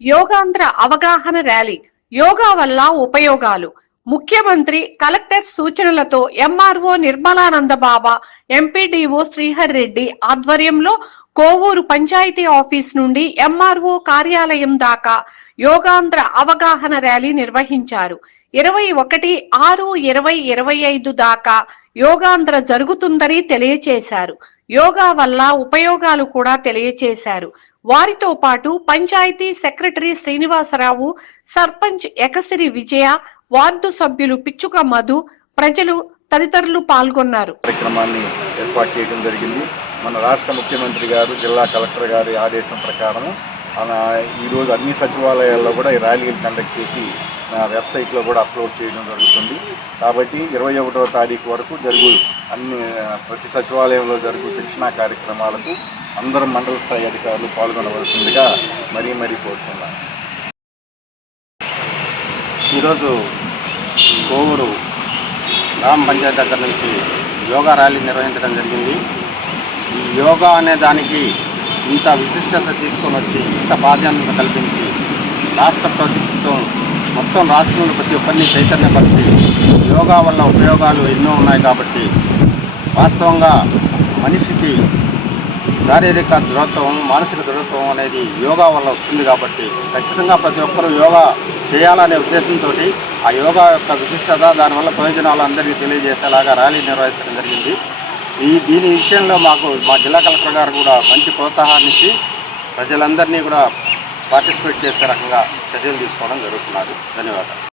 యోగాంధ్ర అవగాహన ర్యాలీ. యోగా వల్ల ఉపయోగాలు. ముఖ్యమంత్రి కలెక్టర్ సూచనలతో ఎంఆర్ఓ నిర్మలానంద బాబా ఎంపీడీఓ శ్రీహర్ రెడ్డి ఆధ్వర్యంలో కోవూరు పంచాయతీ ఆఫీస్ నుండి ఎంఆర్ఓ కార్యాలయం దాకా యోగాంధ్ర అవగాహన ర్యాలీ నిర్వహించారు. ఇరవై ఒకటి ఆరు ఇరవై ఇరవై ఐదు దాకా యోగాంధ్ర జరుగుతుందని తెలియచేశారు. యోగా వల్ల ఉపయోగాలు కూడా తెలియచేశారు. వారితో పాటు పంచాయతీ సెక్రటరీ శ్రీనివాసరావు సర్పంచ్ ఎకసిరి విజయ వార్డు సభ్యులు పిచ్చుక మధు ప్రజలు తదితరులు పాల్గొన్నారు. కార్యక్రమాన్ని ఏర్పాటు చేయడం జరిగింది. మన రాష్ట్ర ముఖ్యమంత్రి గారు జిల్లా కలెక్టర్ గారి ఆదేశం ప్రకారం ఈరోజు అన్ని సచివాలయాల్లో కూడా ఈ ర్యాలీని కండక్ట్ చేసి నా వెబ్సైట్లో కూడా అప్లోడ్ చేయడం జరుగుతుంది. కాబట్టి ఇరవై ఒకటవ తారీఖు వరకు జరుగు అన్ని ప్రతి సచివాలయంలో జరుగు శిక్షణా కార్యక్రమాలకు అందరూ మండల స్థాయి అధికారులు పాల్గొనవలసిందిగా మరీ మరీ కోరుతున్నాను ఈరోజు కోవూరు గ్రామ పంచాయతీ దగ్గర నుంచి యోగా ర్యాలీ నిర్వహించడం జరిగింది. ఈ యోగా అనే దానికి ఇంత విశిష్టత తీసుకొని వచ్చి ఇంత ప్రాధాన్యత కల్పించి రాష్ట్ర ప్రభుత్వం మొత్తం రాష్ట్రంలో ప్రతి ఒక్కరిని చైతన్యపరిచి యోగా వల్ల ఉపయోగాలు ఎన్నో ఉన్నాయి కాబట్టి వాస్తవంగా మనిషికి శారీరక దృఢత్వం మానసిక దృఢత్వం అనేది యోగా వల్ల వస్తుంది కాబట్టి ఖచ్చితంగా ప్రతి ఒక్కరూ యోగా చేయాలనే ఉద్దేశంతో ఆ యోగా యొక్క విశిష్టత దానివల్ల ప్రయోజనాలు అందరికీ తెలియజేసేలాగా ర్యాలీ నిర్వహించడం జరిగింది. ఈ దీని విషయంలో మాకు మా జిల్లా కలెక్టర్ గారు కూడా మంచి ప్రోత్సాహాన్ని ఇచ్చి ప్రజలందరినీ కూడా పార్టిసిపేట్ చేసే రకంగా చర్యలు తీసుకోవడం జరుగుతున్నది ధన్యవాదాలు.